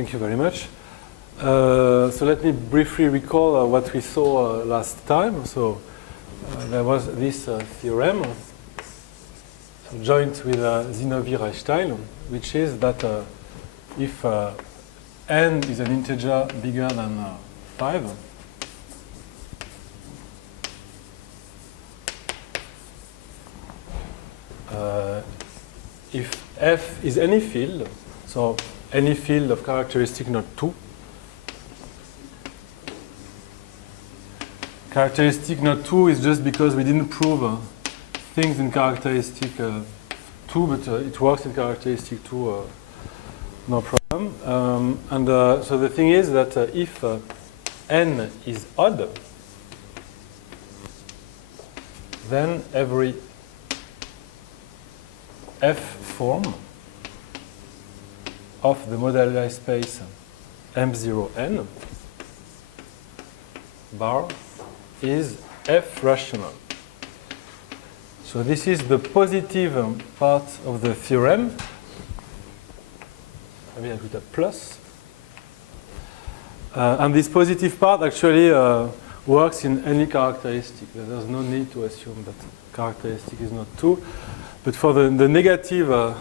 Thank you very much. So let me briefly recall what we saw last time. So there was this theorem joint with Zinovy-Reichstein, which is that if n is an integer bigger than 5, if f is any field, so any field of characteristic not 2, characteristic not 2 is just because we didn't prove things in characteristic 2, but it works in characteristic 2, no problem. So the thing is that if n is odd, then every F form of the moduli space M0n bar is F rational. So this is the positive part of the theorem. Maybe I put a plus. And this positive part actually works in any characteristic. There's no need to assume that characteristic is not 2. But for the negative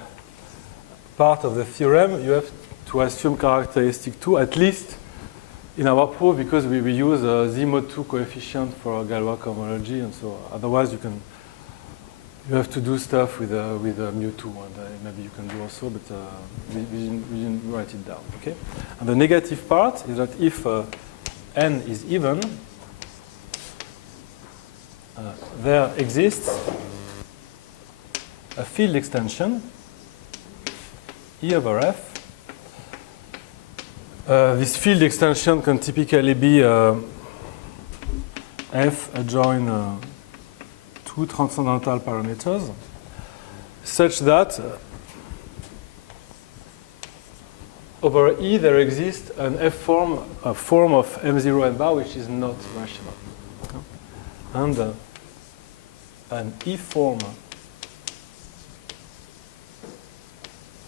part of the theorem, you have to assume characteristic 2, at least in our proof, because we use Z mod 2 coefficient for Galois cohomology, and so otherwise you have to do stuff with mu2, and maybe you can do also, but we didn't write it down. Okay. And the negative part is that if n is even, there exists a field extension E over F. This field extension can typically be F adjoin two transcendental parameters, such that over E there exists an F form, a form of M0 n bar which is not rational, and an E form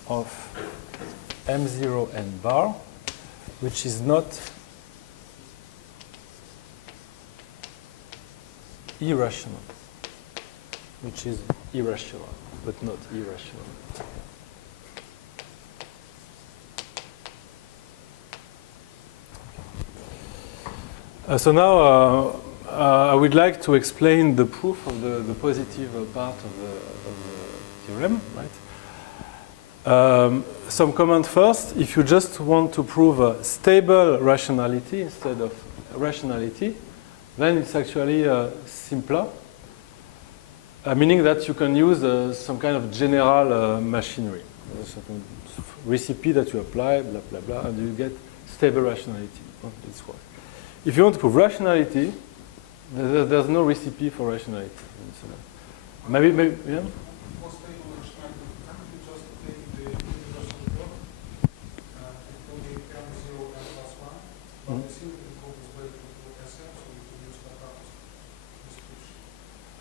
of M0 n bar, which is not irrational, which is irrational, but not irrational. So now I would like to explain the proof of the positive part of the theorem, right? Some comment first. If you just want to prove a stable rationality instead of rationality, then it's actually simpler, meaning that you can use some kind of general machinery, some recipe that you apply, blah, blah, blah, and you get stable rationality. This works. If you want to prove rationality, there's no recipe for rationality. Maybe, yeah?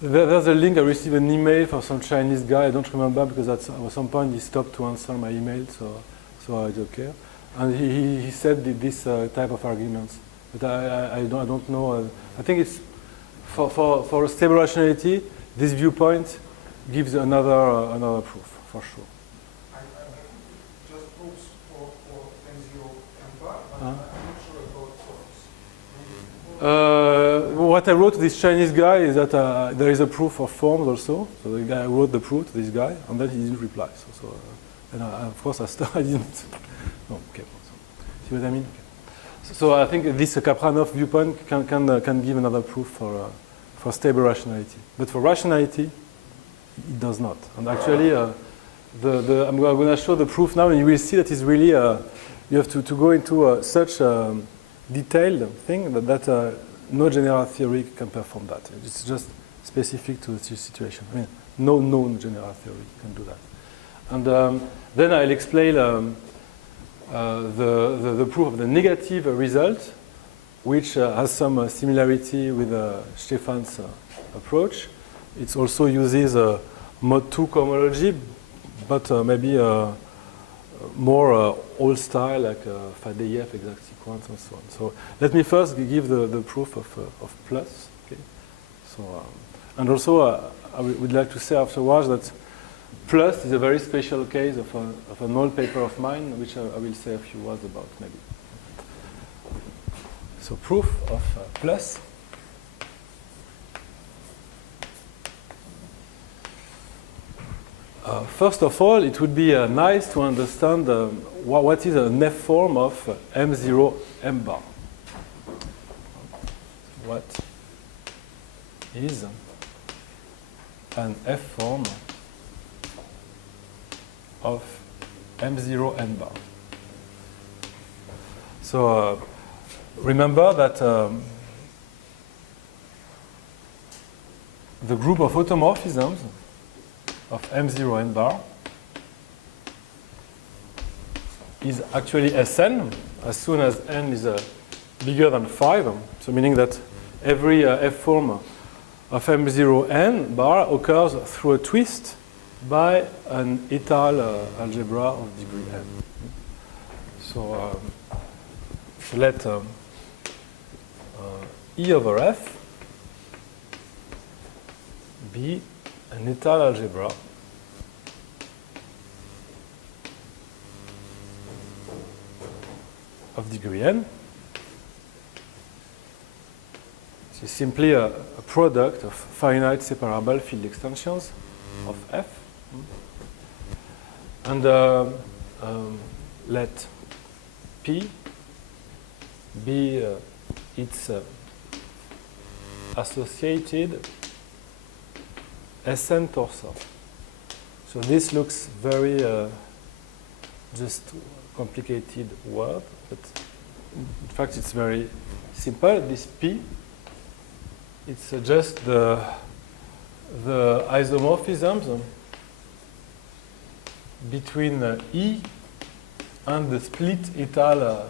There's a link. I received an email from some Chinese guy. I don't remember because at some point he stopped to answer my email, so I don't care. And he said this type of arguments, but I don't know. I think it's for stable rationality. This viewpoint gives another proof for sure. I just proofs for M0 and bar, but I'm not sure about forms. What I wrote to this Chinese guy is that there is a proof for forms also. So the guy wrote the proof to this guy, and then he didn't reply. And of course I didn't. No, okay. See what I mean? Okay. So I think this Kapranov viewpoint can give another proof for stable rationality, but for rationality, it does not. And actually, I'm going to show the proof now, and you will see that it's really you have to go into such a detailed thing that no general theory can perform that. It's just specific to this situation. I mean, no known general theory can do that. And then I'll explain the proof of the negative result, which has some similarity with Stefan's approach. It also uses mod 2 cohomology, but maybe more old style, like Fadeev exact sequence and so on. So let me first give the proof of plus. Okay. So and also I would like to say afterwards that plus is a very special case of an old paper of mine, which I will say a few words about maybe. So proof of plus. First of all, it would be nice to understand what is an F form of M0 M bar. What is an F form of M0 N bar? So remember that the group of automorphisms of M0 N bar is actually Sn as soon as n is bigger than 5. So meaning that every F form of M0 N bar occurs through a twist by an étale algebra of degree n. So let E over F be an étale algebra of degree n. It's simply a product of finite separable field extensions of F. And let P be its associated Sn torsor. So this looks very just complicated word, but in fact it's very simple. This P, it's just the isomorphisms between E and the split étale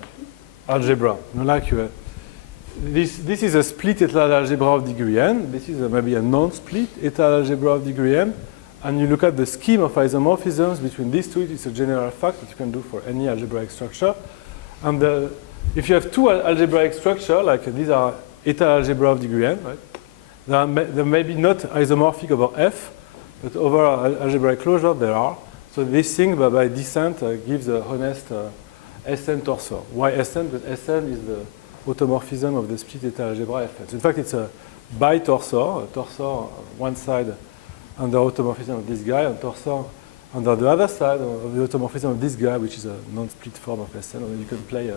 algebra. Like this is a split étale algebra of degree n. This is maybe a non-split étale algebra of degree n. And you look at the scheme of isomorphisms between these two. It's a general fact that you can do for any algebraic structure. And if you have two algebraic structures, like these are étale algebra of degree n, right? They may be not isomorphic over F, but over algebraic closure there are. So this thing by descent gives a honest Sn torsor. Why Sn? Because Sn is the automorphism of the split étale algebra Fn. So in fact, it's a bitorsor, a torsor on one side under automorphism of this guy, and torsor under the other side of the automorphism of this guy, which is a non-split form of Sn. And you can play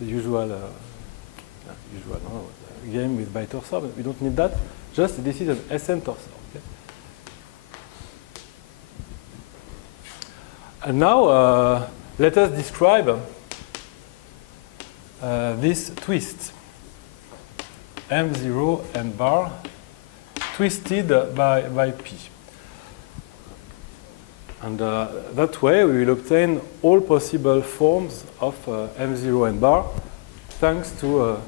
the usual game with bitorsor, but we don't need that. Just this is an Sn torsor. Okay? And now let us describe this twist, M0 N bar, twisted by P. And that way we will obtain all possible forms of M0 N bar thanks to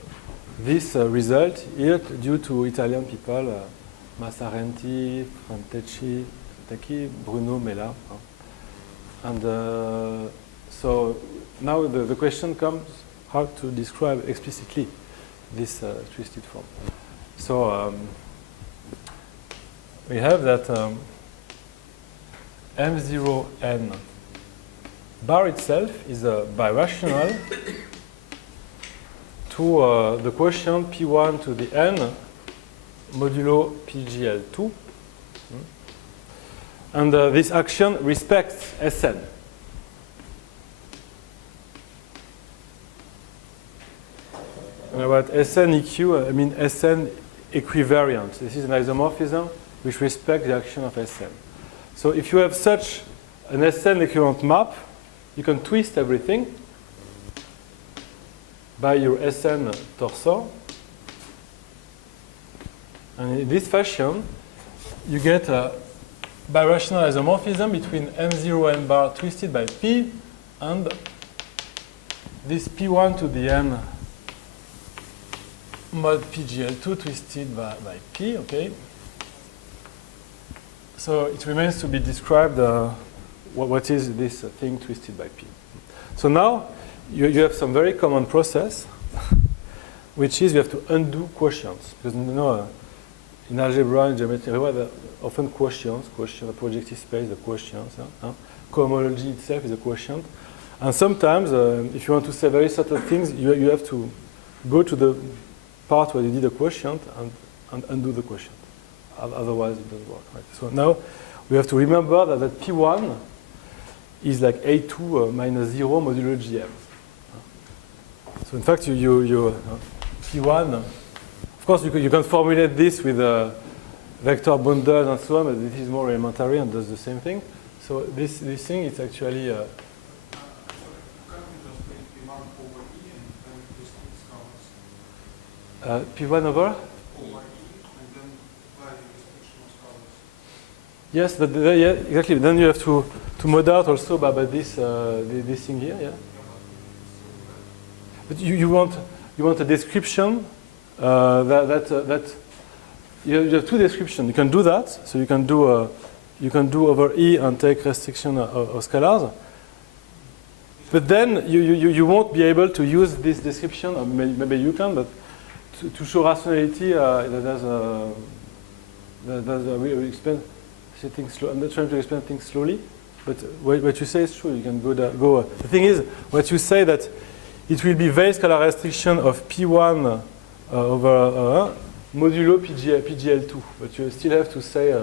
this result here due to Italian people, Massarenti, Frantecchi, Bruno Mella. And so now the question comes how to describe explicitly this twisted form. So we have that M0N bar itself is a birational to the quotient P1 to the N modulo PGL2. And this action respects Sn. And about Sn EQ, I mean Sn equivariant. This is an isomorphism which respects the action of Sn. So if you have such an Sn equivalent map, you can twist everything by your Sn torsor. And in this fashion, you get a birational isomorphism between M0 N bar twisted by P and this P1 to the N mod PGL2 twisted by P, okay? So it remains to be described what is this thing twisted by P. So now you have some very common process, which is you have to undo quotients. Because in algebra, in geometry, there are often quotients, the projective space, the quotients. Cohomology itself is a quotient. And sometimes, if you want to say very certain things, you have to go to the part where you did a quotient and undo the quotient. Otherwise, it doesn't work. Right? So now we have to remember that P1 is like A2 minus 0 modulo GM. So in fact, P1, of course, you can formulate this with vector bundles and so on, but this is more elementary and does the same thing. So this thing is actually P1 over? Yes, but yeah, exactly. Then you have to mod out also by this this thing here, yeah. But you want a description that you have two descriptions. You can do that, so you can do over E and take restriction of scalars. But then you won't be able to use this description, or maybe you can, but to show rationality, we explain things slow. I'm not trying to explain things slowly, but what you say is true. You can go. The thing is, what you say that it will be Weil scalar restriction of P1 over modulo PGL2, but you still have to say,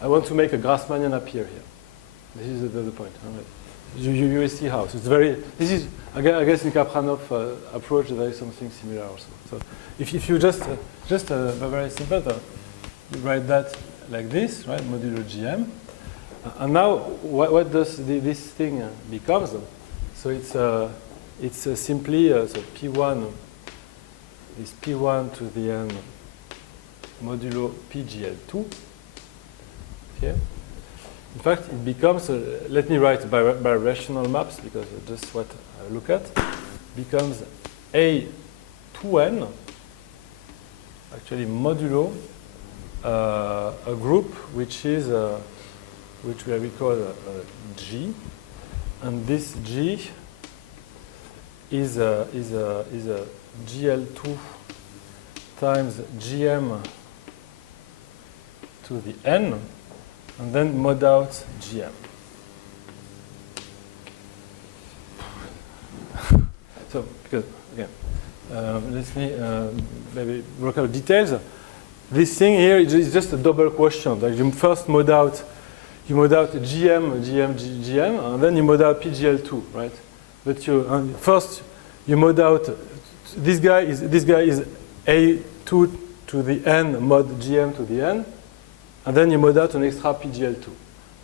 I want to make a Grassmannian appear here. This is the point. Right? You will see how. So it's very. This is, I guess, in Kapranov approach, there is something similar also. So if you just very simple, you write that like this, right? Modulo GM. And now, what does this thing becomes? So it's simply so P1 is P1 to the n modulo PGL2. Okay. In fact, it becomes, let me write by rational maps, because just what I look at, becomes A2n, actually modulo a group which is, which we call G, and this G is a GL2 times GM to the n, and then mod out GM. So, because again, let me maybe work out details. This thing here is just a double quotient. Like you first mod out, GM, and then you mod out PGL2, right? But first you mod out this guy is A2 to the n mod GM to the n. And then you mod out an extra PGL2.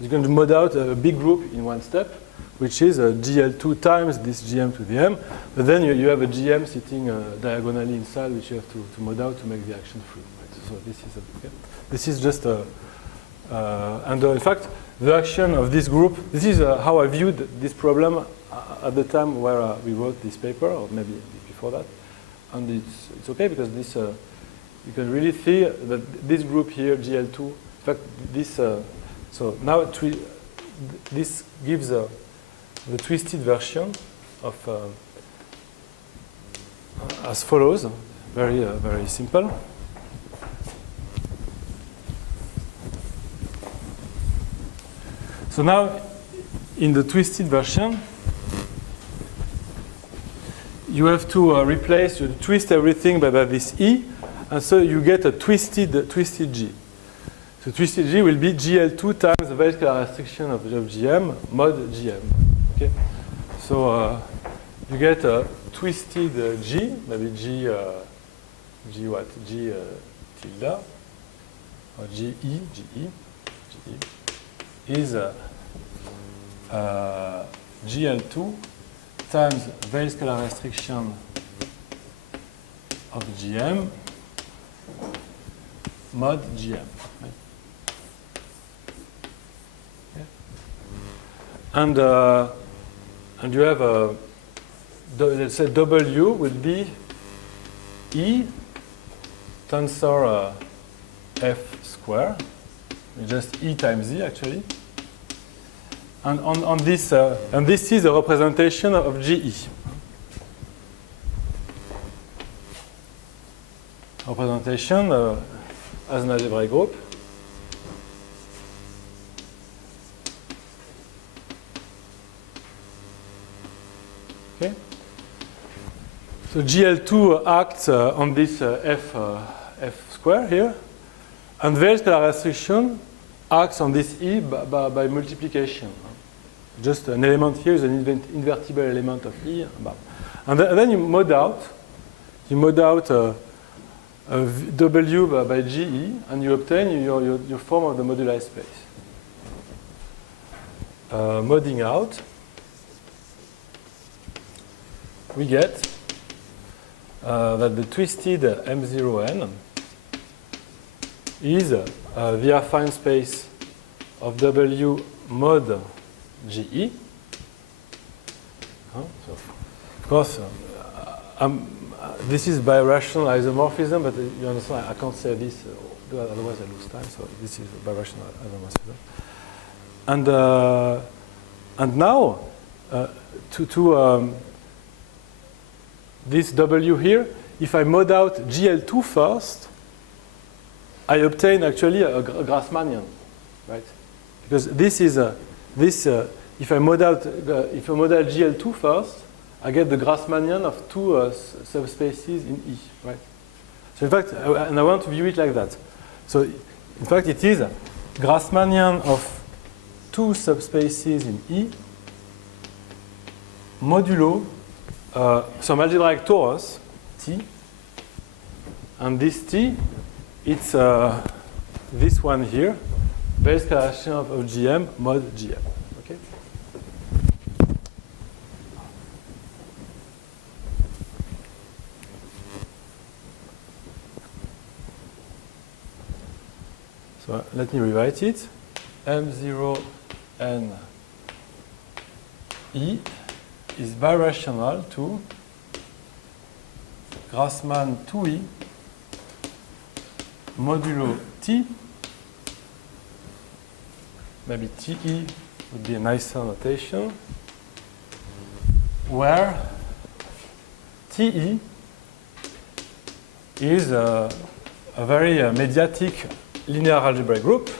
You can mod out a big group in one step, which is a GL2 times this GM to the m. But then you have a GM sitting diagonally inside, which you have to mod out to make the action free. Right? So this is just and in fact, the action of this group. This is how I viewed this problem at the time where we wrote this paper, or maybe before that. And it's okay because this you can really see that this group here, GL2. In fact, this, so now this gives the twisted version of as follows, very simple. So now, in the twisted version, you have to replace, you twist everything by this E, and so you get a twisted G. So twisted G will be GL2 times the Weil scalar restriction of GM mod GM. Okay, so you get a twisted G, maybe G what? G tilde or GE is GL2 times Weil scalar restriction of GM mod GM. Right? And you have a, let's say W will be E tensor F square, just E times E actually. and this is a representation of GE. Representation as an algebraic group. Okay. So GL2 acts on this f square here, and Weyl scalar restriction acts on this E by multiplication. Just an element here is an invertible element of E. And then you mod out W by GE, and you obtain your form of the moduli space. Modding out, we get that the twisted M0n is the affine space of W mod GE. So of course, this is birational isomorphism, but you understand I can't say this, otherwise I lose time. So this is birational isomorphism. And now this W here, if I mod out GL2 first, I obtain actually a Grassmannian, right? Because this is if I model GL2 first, I get the Grassmannian of two subspaces in E, right? So in fact, and I want to view it like that. So in fact, it is Grassmannian of two subspaces in E modulo some algebraic torus T, and this T, it's this one here, Weyl scalar restriction of GM mod GM. Okay. So let me rewrite it. M0n E is birational to Grassmann 2E modulo T. Maybe TE would be a nicer notation, where TE is a very mediatic linear algebraic group,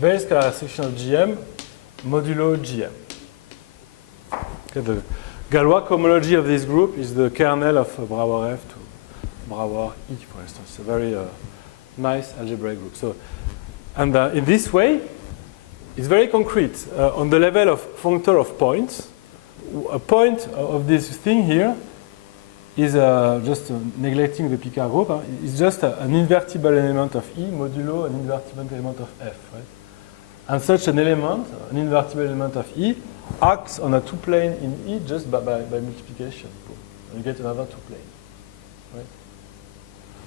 Weyl scalar restriction of GM modulo GM. Okay, the Galois cohomology of this group is the kernel of Brouwer F to Brouwer E, for instance. It's a very nice algebraic group. So, and in this way, it's very concrete. On the level of functor of points, a point of this thing here is just neglecting the Picard group. It's just an invertible element of E modulo an invertible element of F, right? And such an element, an invertible element of E, acts on a two-plane in E just by multiplication. And you get another two-plane, right?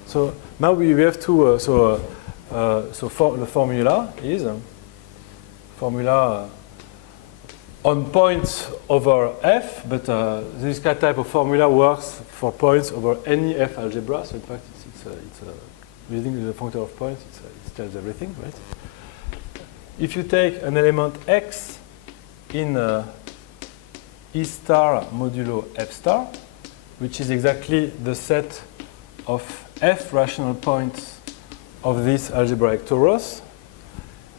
So now we have to, the formula is formula on points over F, but this type of formula works for points over any F algebra. So in fact, it's using the functor of points, it tells everything, right? If you take an element X in E star modulo F star, which is exactly the set of F rational points of this algebraic torus,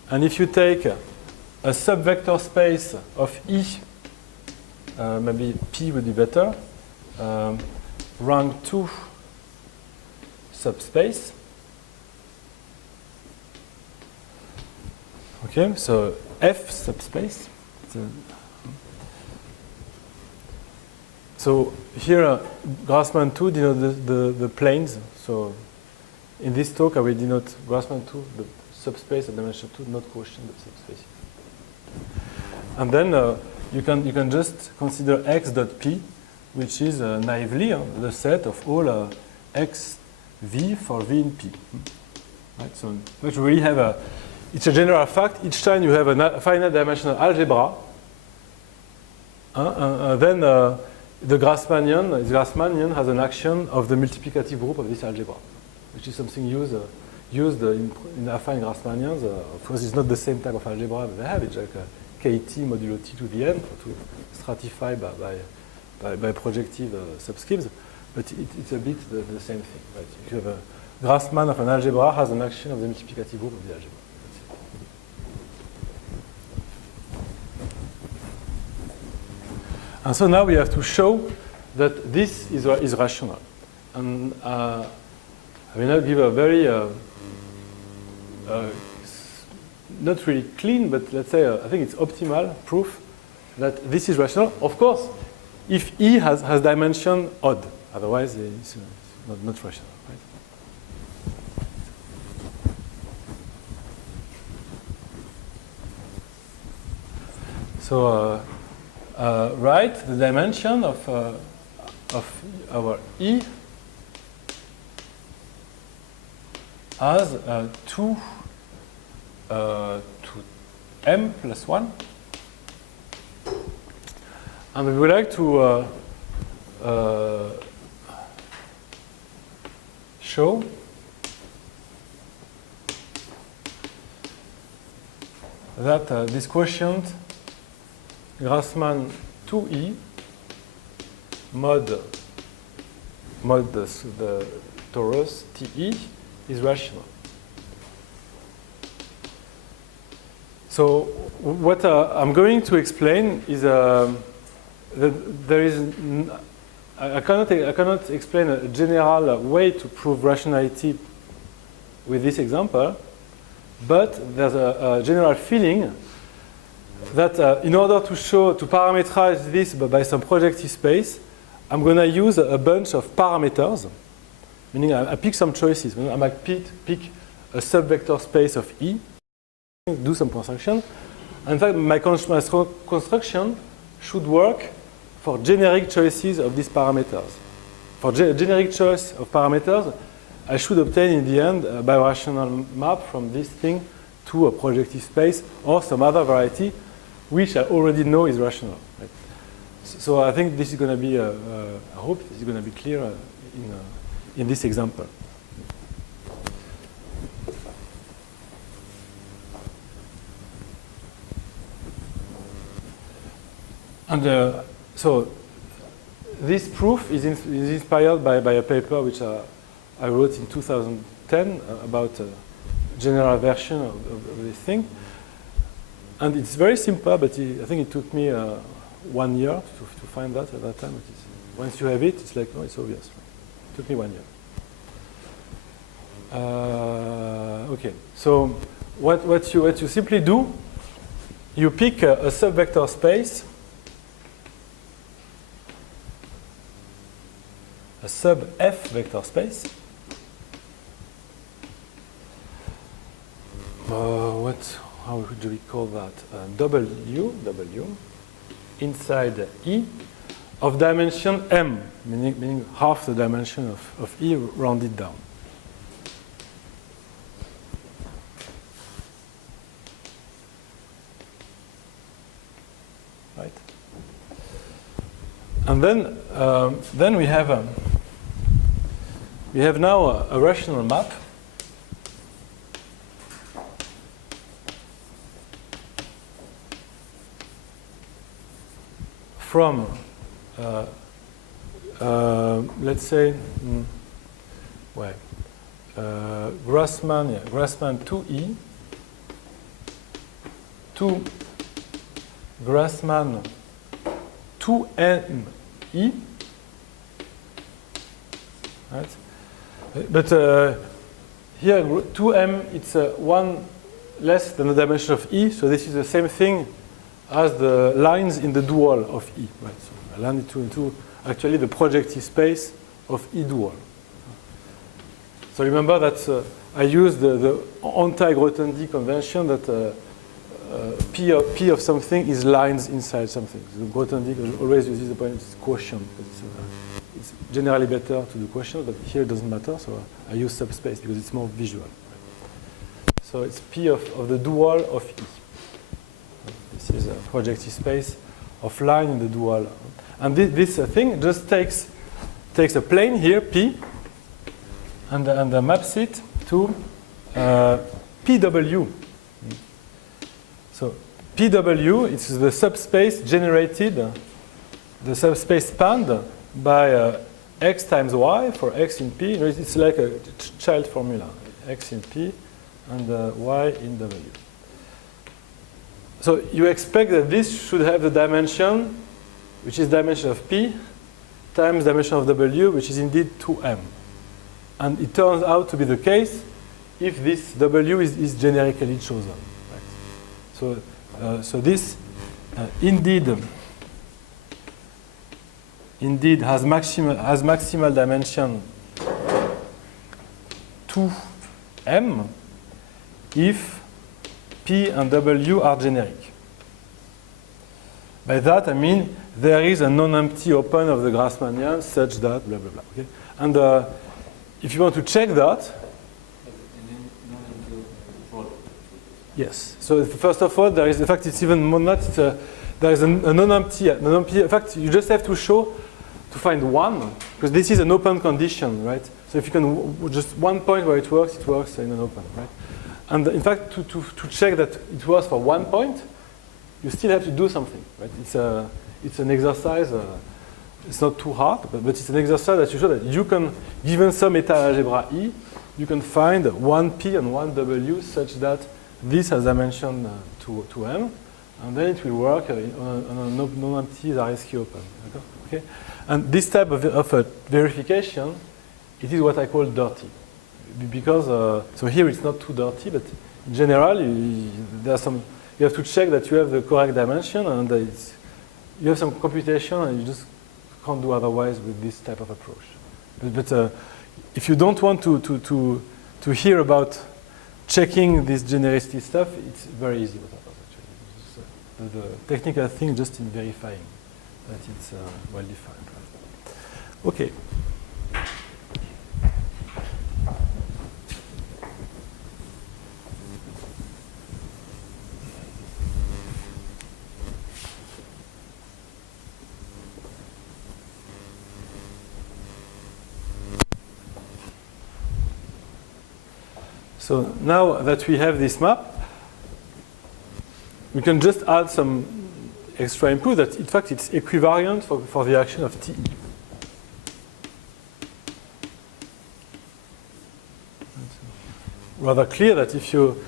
and if you take a subvector space of E, maybe P would be better, rank 2 subspace. Okay, so F subspace. So here, Grassmann 2 denotes the planes. So in this talk, I will denote Grassmann 2, the subspace of dimension 2, not quotient, but subspace. And then you can just consider X dot P, which is naively the set of all X V for V in P. Right? So we really have it's a general fact. Each time you have a finite dimensional algebra, then the Grassmannian has an action of the multiplicative group of this algebra, which is something used in affine Grassmannians. Of course, it's not the same type of algebra, but they have it, like kt modulo t to the n, to stratify by projective subscripts, but it's a bit the same thing. Right? If you have a Grassmann of an algebra has an action of the multiplicative group of the algebra. That's it. And so now we have to show that this is rational. And I will now give a very not really clean, but let's say I think it's optimal proof that this is rational. Of course, if E has dimension odd, otherwise it's not rational, right? So write the dimension of our E as 2 to m plus 1. And we would like to show that this quotient Grassmann 2e mod the torus TE is rational. So what I'm going to explain is that there is I cannot explain a general way to prove rationality with this example, but there's a general feeling that in order to parameterize this by some projective space, I'm going to use a bunch of parameters, meaning I pick some choices. I might pick a subvector space of E, do some construction. In fact, my construction should work for generic choices of these parameters. For generic choice of parameters, I should obtain in the end a birational map from this thing to a projective space or some other variety which I already know is rational. Right? So I think this is going to be, I hope this is going to be clear in this example. And so this proof is inspired by a paper which I wrote in 2010 about a general version of this thing. And it's very simple, but I think it took me 1 year to find that at that time. Once you have it, it's like, oh, it's obvious. It took me 1 year. Okay, so what you simply do, you pick a subvector space, a sub F vector space. How do we call that? W inside E of dimension M, meaning half the dimension of E rounded down. Right. And then we have now a rational map from, let's say, Grassmann 2e to Grassmann 2me, right? But here 2m, it's one less than the dimension of E, so this is the same thing as the lines in the dual of E, right? So I landed into actually the projective space of E dual. So remember that I used the anti-Grothendieck convention that P of something is lines inside something. So Grothendieck always uses the point quotient. It's generally better to do quotient, but here it doesn't matter, so I use subspace because it's more visual. So it's P of the dual of E. This is a projective space of line in the dual. And this thing just takes a plane here, P, and maps it to PW. So PW, it's the subspace generated, the subspace spanned by x times y for x in P. It's like a child formula, x in P and y in W. So you expect that this should have the dimension, which is dimension of P, times dimension of W, which is indeed 2m. And it turns out to be the case if this W is generically chosen. Right? So this indeed has maximal dimension 2m if P and W are generic. By that I mean there is a non-empty open of the Grassmannian such that blah blah blah. Okay? And if you want to check that, yes. So first of all, there is in fact it's even more not. There is a non-empty. In fact, you just have to find one because this is an open condition, right? So if you can just one point where it works in an open, right? And in fact, to check that it works for one point, you still have to do something, right? It's an exercise. It's not too hard, but it's an exercise that you show that you can, given some eta algebra E, you can find one P and one W such that this has dimension 2m, and then it will work on a non-empty Zariski open. Okay? And this type of verification, it is what I call dirty. Because, so here it's not too dirty, but in general, you have to check that you have the correct dimension, and you have some computation, and you just can't do otherwise with this type of approach. But if you don't want to hear about checking this genericity stuff, it's very easy what happens actually. The technical thing just in verifying that it's well defined. Right? Okay. So now that we have this map, we can just add some extra input that in fact it's equivariant for the action of TE. Rather clear that if you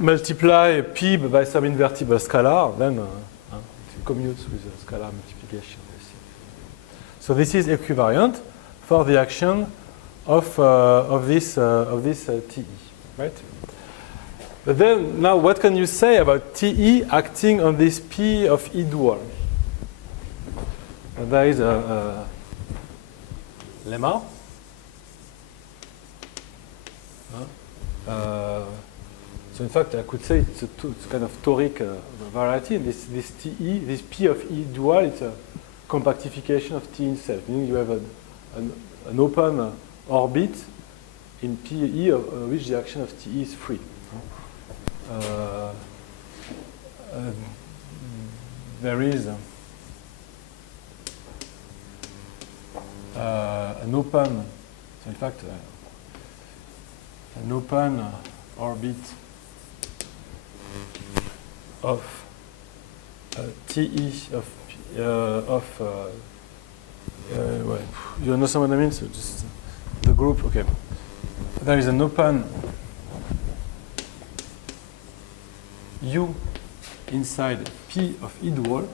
multiply P by some invertible scalar, then it commutes with the scalar multiplication. So this is equivariant for the action of this TE. Right? But then, now what can you say about TE acting on this P of E dual? There is a lemma. So in fact, I could say it's kind of toric variety. This TE, this P of E dual, it's a compactification of T itself. Meaning you have an open orbit in PE of which the action of TE is free. There is an open, so in fact, an open orbit of TE of well, you understand what I mean? So just the group, okay. There is an open U inside P of E dual.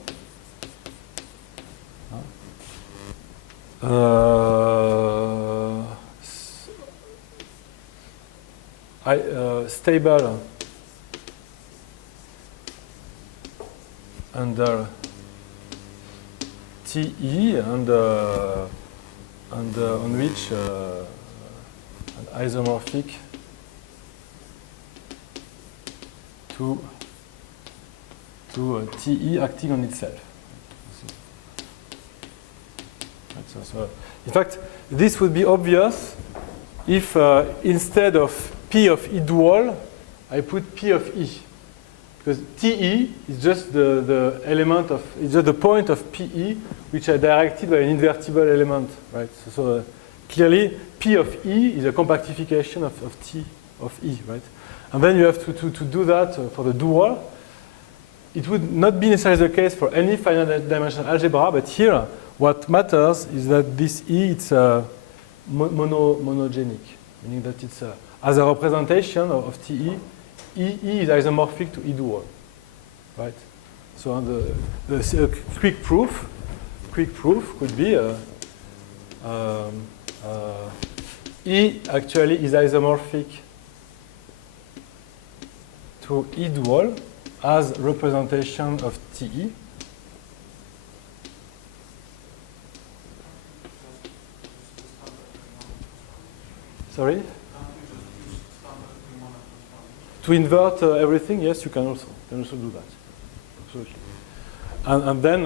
Stable under TE and on which an isomorphic to TE acting on itself. So in fact, this would be obvious if instead of P of E dual, I put P of E. Because TE is just the element of, it's just the point of PE which are directed by an invertible element, right? So clearly, P of E is a compactification of T of E, right? And then you have to do that for the dual. it would not be necessarily the case for any finite dimensional algebra, but here what matters is that this E, it's monogenic, meaning that it's as a representation of TE, E is isomorphic to E dual, right? So on the quick proof could be E actually is isomorphic to E dual as representation of TE. Sorry? To invert everything, yes, you can also do that. Absolutely. And then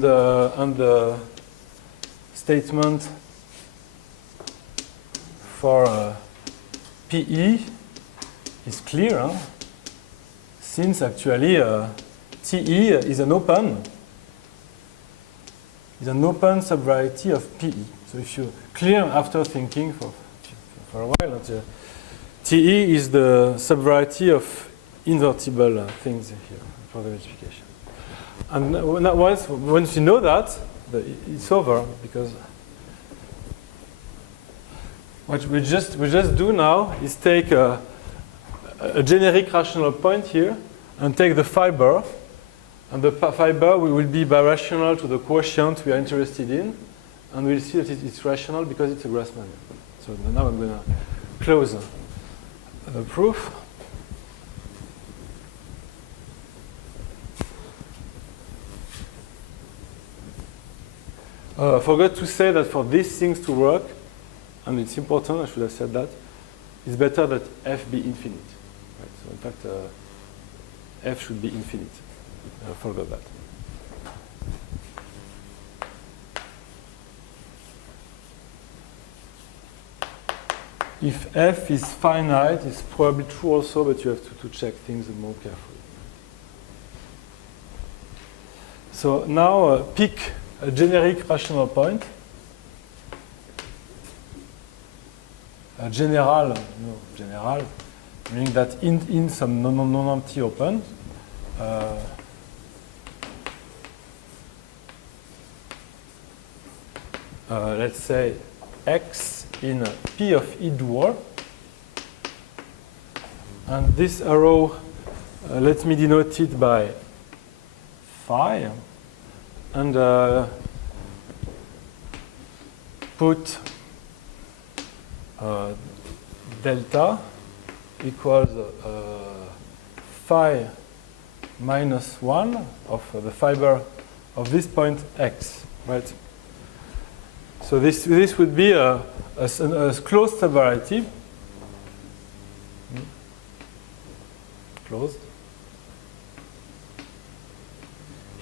the statement for PE is clear, huh? Since actually TE is an open subvariety of PE. So if you clear after thinking for a while, TE is the subvariety of invertible things here for the multiplication. And once you know that, it's over, because what we just do now is take a generic rational point here and take the fiber, and the fiber will be birational to the quotient we are interested in, and we'll see that it's rational because it's a Grassmann. So now I'm going to close the proof. I forgot to say that for these things to work, and it's important, I should have said that, it's better that f be infinite. Right? So in fact, f should be infinite. I forgot that. If f is finite, it's probably true also, but you have to check things more carefully. So now pick a generic rational point. General, meaning that in some non-empty open, let's say x in P of E dual, and this arrow, let me denote it by phi, and put delta equals phi minus 1 of the fiber of this point x, right? So this would be a closed subvariety, closed,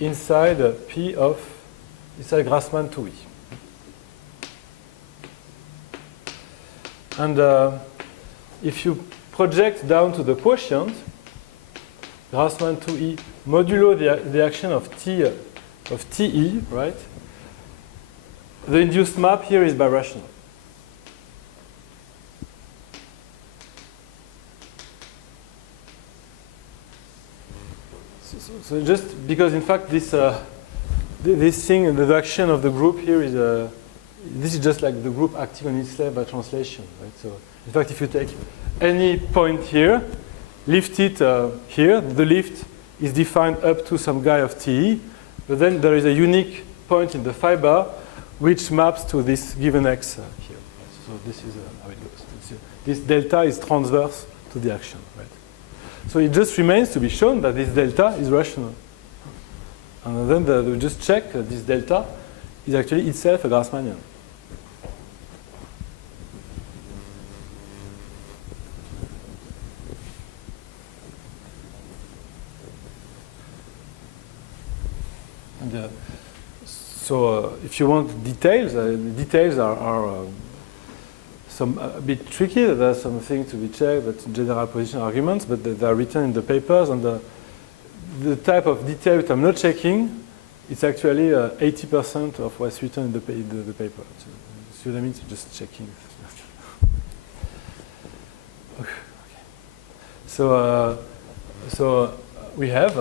inside P of inside Grassmann 2E. And if you project down to the quotient, Grassmann 2E modulo the action of TE, right? The induced map here is birational. So just because, in fact, this thing, the action of the group here is this is just like the group acting on itself by translation, right? So, in fact, if you take any point here, lift it here, the lift is defined up to some guy of TE, but then there is a unique point in the fiber which maps to this given x here. So this is how it goes. This delta is transverse to the action, right? So it just remains to be shown that this delta is rational. And then we just check that this delta is actually itself a Grassmannian. And so if you want details, the details are some a bit tricky. There are some things to be checked, but general position arguments, but they are written in the papers. And the type of detail that I'm not checking, it's actually 80% of what's written in the paper. So, see what I mean? So just checking. Okay. So we have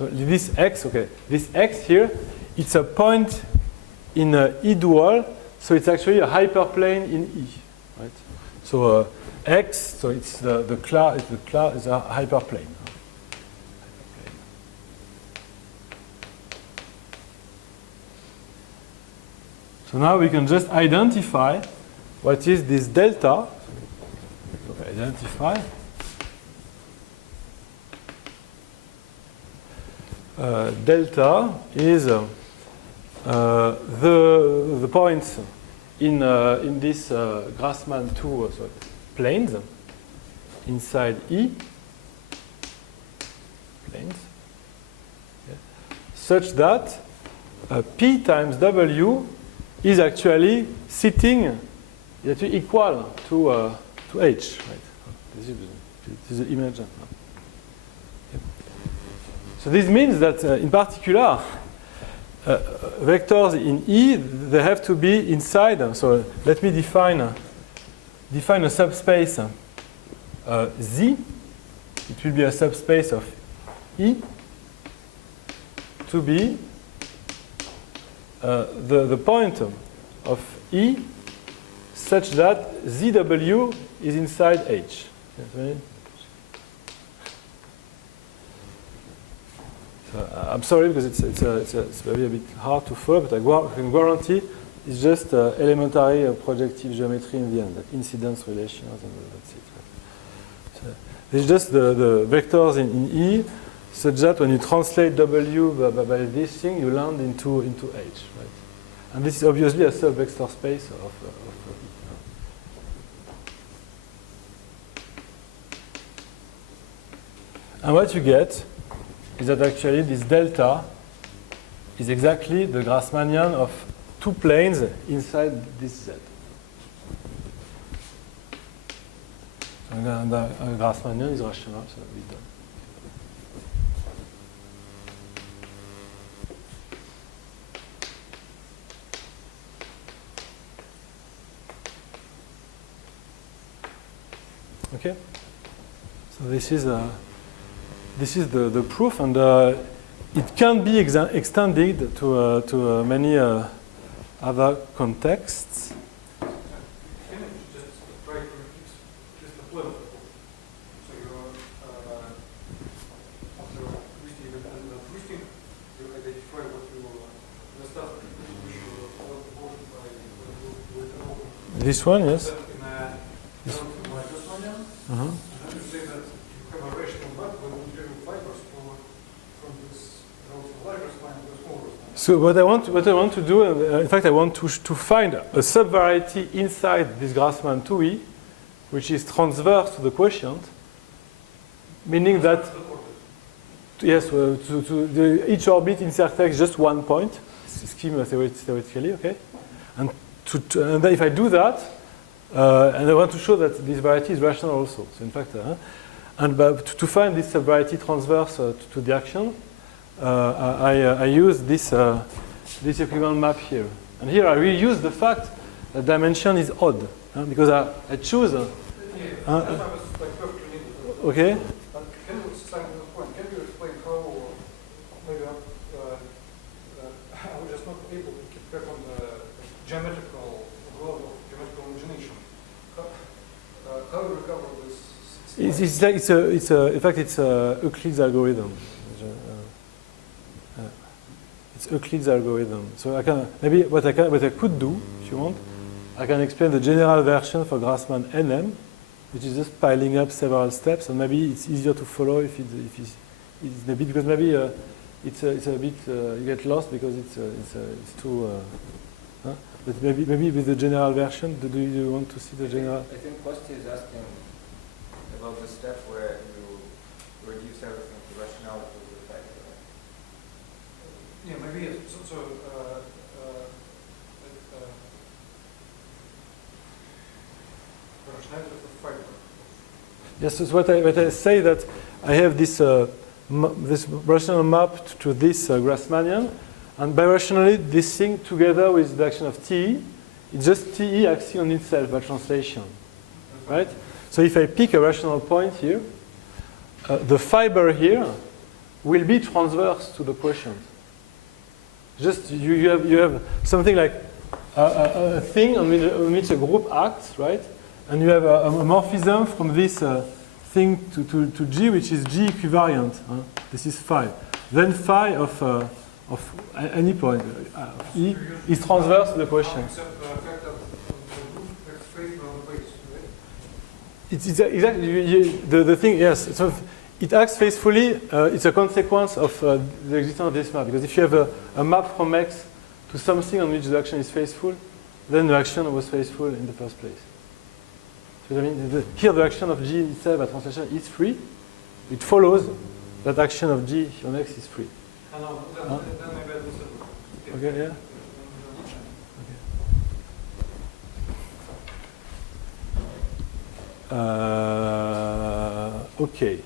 So this x, okay, this x here, it's a point in E dual, so it's actually a hyperplane in E, right? So x, so it's the class is a hyperplane. So now we can just identify what is this delta. So identify. Delta is the points in this Grassmann 2 planes inside E planes, okay, such that P times W is actually sitting equal to H. Right? This is the image. Okay. So this means that in particular, vectors in E, they have to be inside. So let me define a subspace Z. It will be a subspace of E to be the point of E such that ZW is inside H. Okay. So, I'm sorry because it's maybe a bit hard to follow, but I can guarantee it's just elementary projective geometry in the end, that incidence relations, and that's it. Right? So it's just the vectors in E, such that when you translate W by this thing, you land into H, right? And this is obviously a subvector space of E. And what you get is that actually this delta is exactly the Grassmannian of two planes inside this Z. And the Grassmannian is rational, so we done. Okay, so this is the proof, and it can be extended to many other contexts. Can you just try to repeat just the plan? So you're after twisting and twisting, you identify what you the stuff which you want to motion by with an open. This one, yes. In Uh-huh. and then you say that you have a rational map with material fibers from this relative larger spine to the smaller spine. So what I want to do, in fact, I want to find a subvariety inside this Grassmann 2E, which is transverse to the quotient, meaning that yes, each orbit intersects just one point, scheme theoretically, okay, and then if I do that. And I want to show that this variety is rational also. So in fact, to find this variety transverse to the action, I use this equivalent map here. And here I reuse the fact that dimension is odd, because I choose. That was like perfectly needed. Okay. But can you explain this point? Can you explain how maybe I was just not able to keep track on the geometrical growth of geometrical imagination? How do you recover this? In fact, it's Euclid's algorithm. It's Euclid's algorithm. So I can maybe what I could do, if you want, I can explain the general version for Grassmann NM, which is just piling up several steps, and maybe it's easier to follow if it's a bit, because maybe it's a bit you get lost because it's too. But maybe with the general version, do you want to see the general? I think Kosti is asking about the step where you reduce everything to rationality of the fact. Yeah, maybe yes. Rationality of the fiber. Yes, so what I say that I have this this rational map to this Grassmannian, and birationally this thing together with the action of TE, it's just TE acting on itself by translation, right? So if I pick a rational point here, the fiber here will be transverse to the quotient. Just you have something like a thing on which a group acts, right? And you have a morphism from this thing to G, which is G equivariant. This is phi. Then phi of any point E is transverse to the quotient. Except the fact that the group acts faithfully on the base, right? It's exactly the thing. Yes, so it acts faithfully. It's a consequence of the existence of this map. Because if you have a map from X to something on which the action is faithful, then the action was faithful in the first place. So I mean, here the action of G itself at translation is free. It follows that action of G on X is free. Then maybe I listen. Okay, yeah. Okay,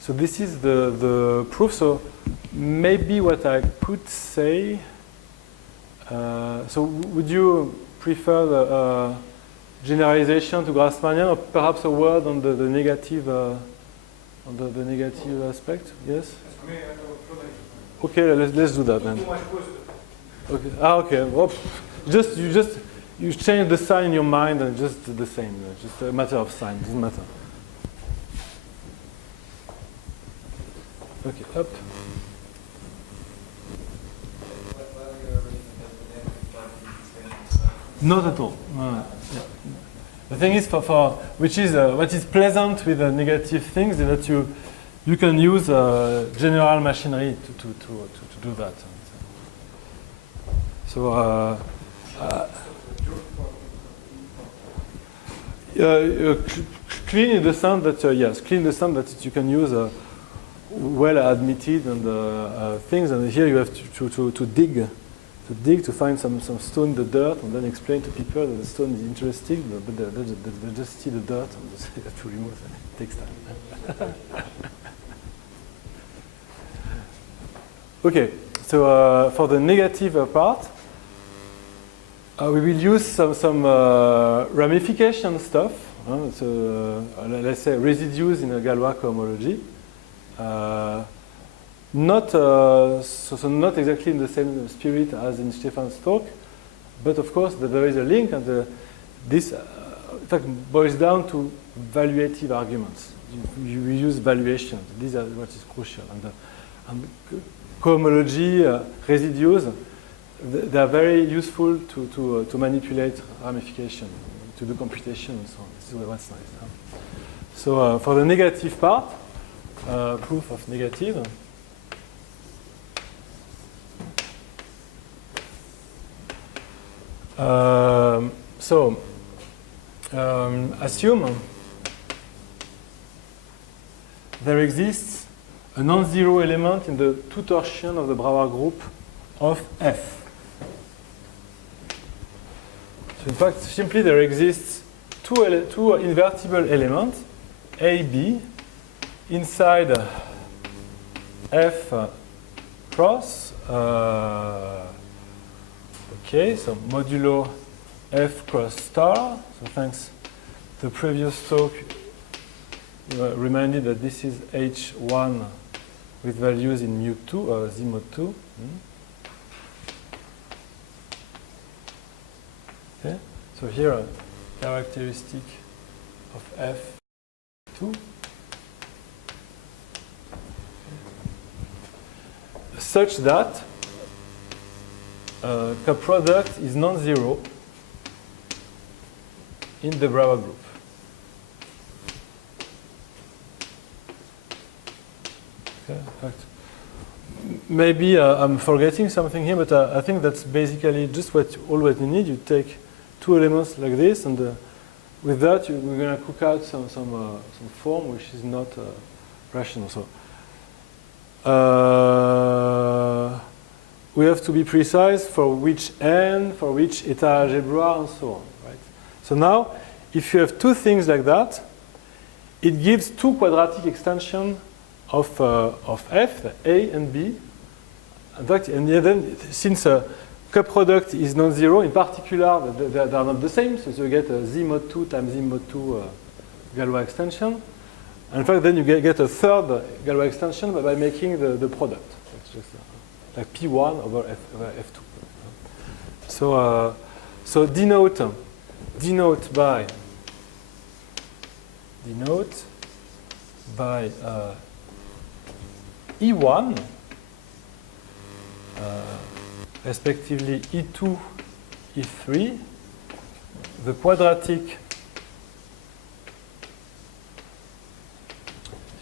so this is the proof. So maybe what I could say. So would you prefer the generalization to Grassmannian, or perhaps a word on the negative negative aspect? Yes. For me, I would feel like Okay, let's do that then. too much positive. Okay. Okay. Well, you change the sign in your mind and just the same. Just a matter of sign. Doesn't matter. Okay. Up. Not at all. No. Yeah. The thing is, for which is what is pleasant with the negative things is that you can use general machinery to do that. So clean in the sense that yes, clean in the sense that you can use well admitted and things, and here you have to dig. To dig to find some stone in the dirt and then explain to people that the stone is interesting, but they just see the dirt and they have to remove it. It takes time. Okay, so for the negative part, we will use some ramification stuff. So let's say residues in a Galois cohomology. Not not exactly in the same spirit as in Stefan's talk, but of course there is a link, and this in fact boils down to valuative arguments. You use valuations. These are what is crucial. And cohomology residues, they are very useful to manipulate ramification, to do computation and so on. This is what's nice. So for the negative part, proof of negative. Assume there exists a non-zero element in the two torsion of the Brauer group of F. So in fact, simply there exists two invertible elements, A, B, inside F cross. Okay, so modulo F cross star. So thanks to the previous talk, you are reminded that this is H1 with values in mu2 or Z mod 2. Okay, so here a characteristic of F2 such that the product is non-zero in the Brauer group. Okay, in fact, maybe I'm forgetting something here, but I think that's basically just all what you need. You take two elements like this, and with that we're going to cook out some form which is not rational. So we have to be precise for which n, for which eta algebra, and so on, right? So now, if you have two things like that, it gives two quadratic extensions of F, A and B. In fact, and then since cup product is non-zero, in particular, they are not the same, so you get Z mod 2 times Z mod 2 Galois extension. And in fact, then you get a third Galois extension by making the product. It's just like P1 over F2. So denote by E1, respectively E2, E3, the quadratic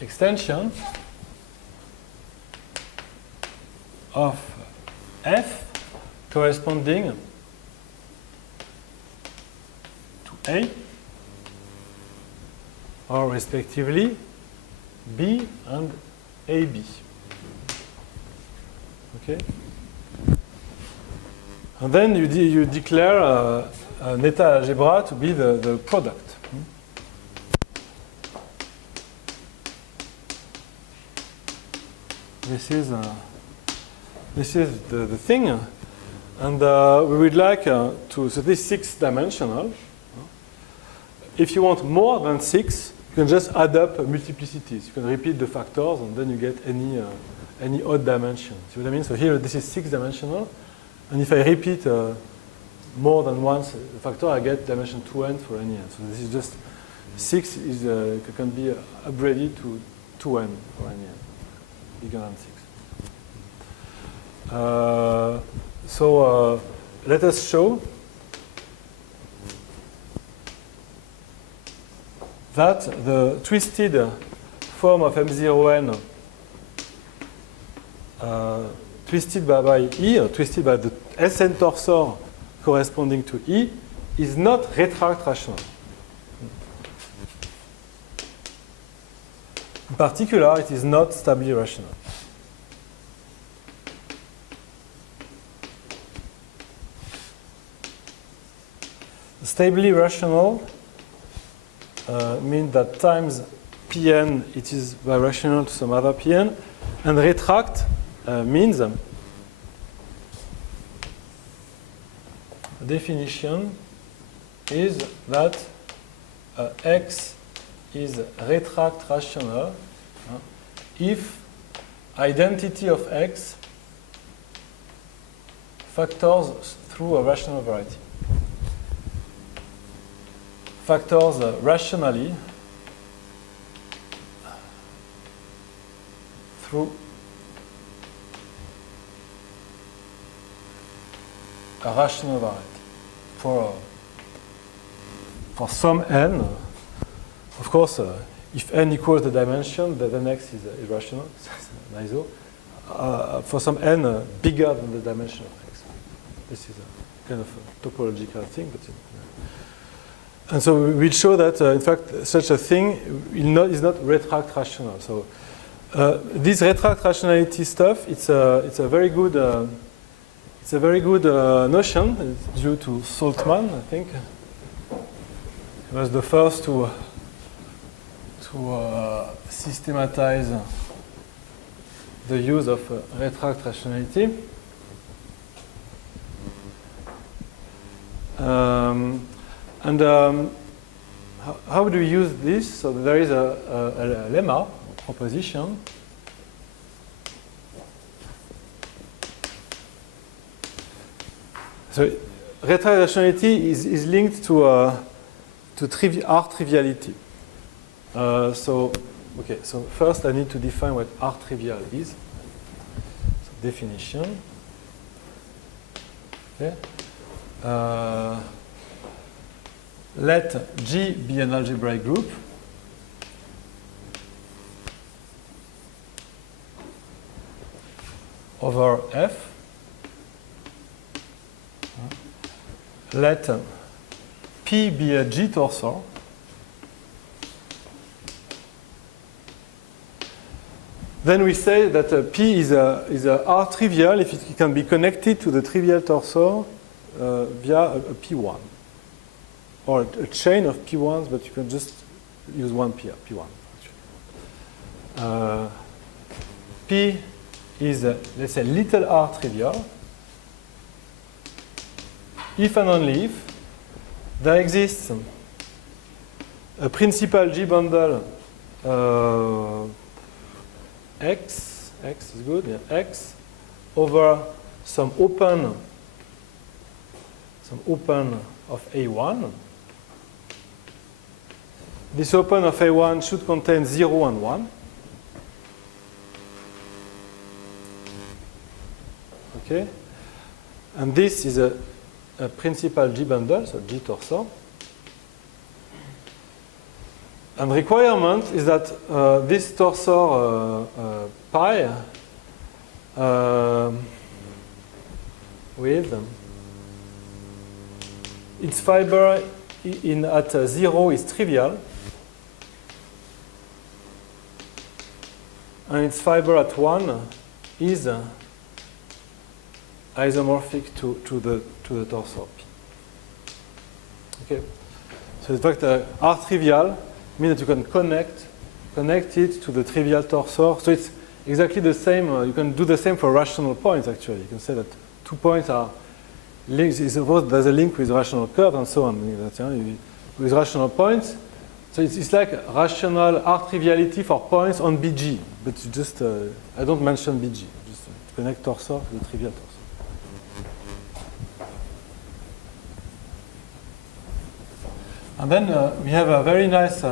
extension of F corresponding to A, or respectively B and AB. Okay? And then you declare an eta algebra to be the product. This is the thing, and we would like so this is 6-dimensional. If you want more than 6, you can just add up multiplicities. You can repeat the factors, and then you get any odd dimension. See what I mean? So here, this is 6-dimensional, and if I repeat more than once the factor, I get dimension 2n for any n. So this is just 6 can be upgraded to 2n for any n, bigger than 6. Let us show that the twisted form of M0n, twisted by E, or twisted by the Sn torsor corresponding to E, is not retract rational. In particular, it is not stably rational. Stably rational means that times Pn it is birational to some other Pn, and retract means the definition is that X is retract rational if identity of X factors through a rational variety. Factors rationally through a rational variety for some n. Of course, if n equals the dimension, then X is irrational. It's an iso. For some n bigger than the dimension of X. This is a kind of a topological thing, but. And so we'll show that, in fact, such a thing is not retract rational. So this retract rationality stuff, it's a very good notion. It's due to Saltman, I think. He was the first to systematize the use of retract rationality. How do we use this? So there is a lemma, proposition. So retract rationality is linked to R triviality. So first I need to define what R trivial is. So definition. Okay. Let G be an algebraic group over F. Let P be a G torsor then we say that P is a R trivial if it can be connected to the trivial torsor via a P1. Or a chain of P1s, but you can just use one P1. P is, let's say, little r trivial. If and only if there exists a principal G bundle x is good, yeah, x over some open of A1. This open of A1 should contain 0 and 1. Okay? And this is a principal G bundle, so G torsor. And requirement is that this torsor pi with its fiber at 0 is trivial, and its fiber at 1 is isomorphic to the torsor P. Okay, so in fact, R trivial means that you can connect it to the trivial torsor. So it's exactly the same. You can do the same for rational points. Actually, you can say that two points are linked. Suppose there's a link with rational curve and so on. With rational points, so it's like rational R triviality for points on BG. But you just I don't mention BG. Just connect torsor to the trivial torsor. And then we have a very nice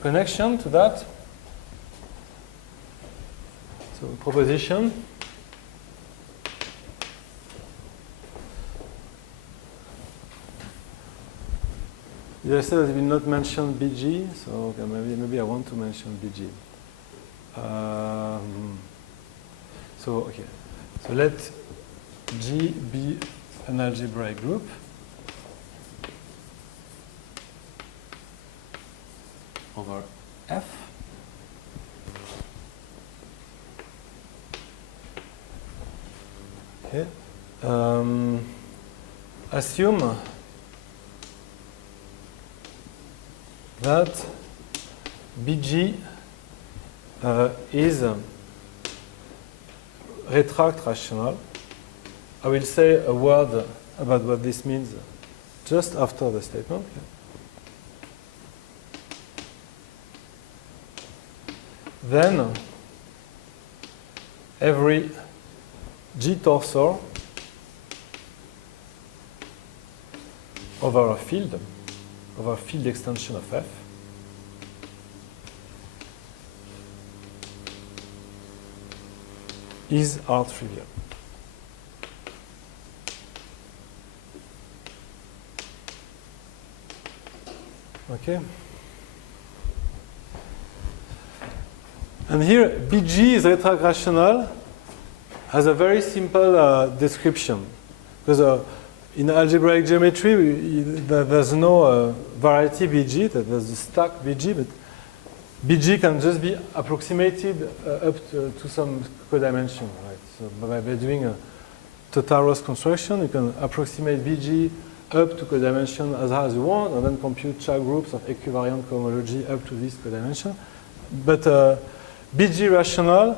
connection to that. So proposition. You said that we will not mention BG, so okay, maybe I want to mention BG. So let G be an algebraic group over F. Okay. Assume that BG is retract rational. I will say a word about what this means just after the statement. Then every G torsor over a field extension of F is R trivial. Okay. And here, BG is retract rational, has a very simple description. Because in algebraic geometry, there's no variety BG, there's a stack BG, but BG can just be approximated up to some codimension, right? So by doing a Totaros construction, you can approximate BG up to codimension as high as you want, and then compute Char groups of equivariant cohomology up to this codimension. But BG rational,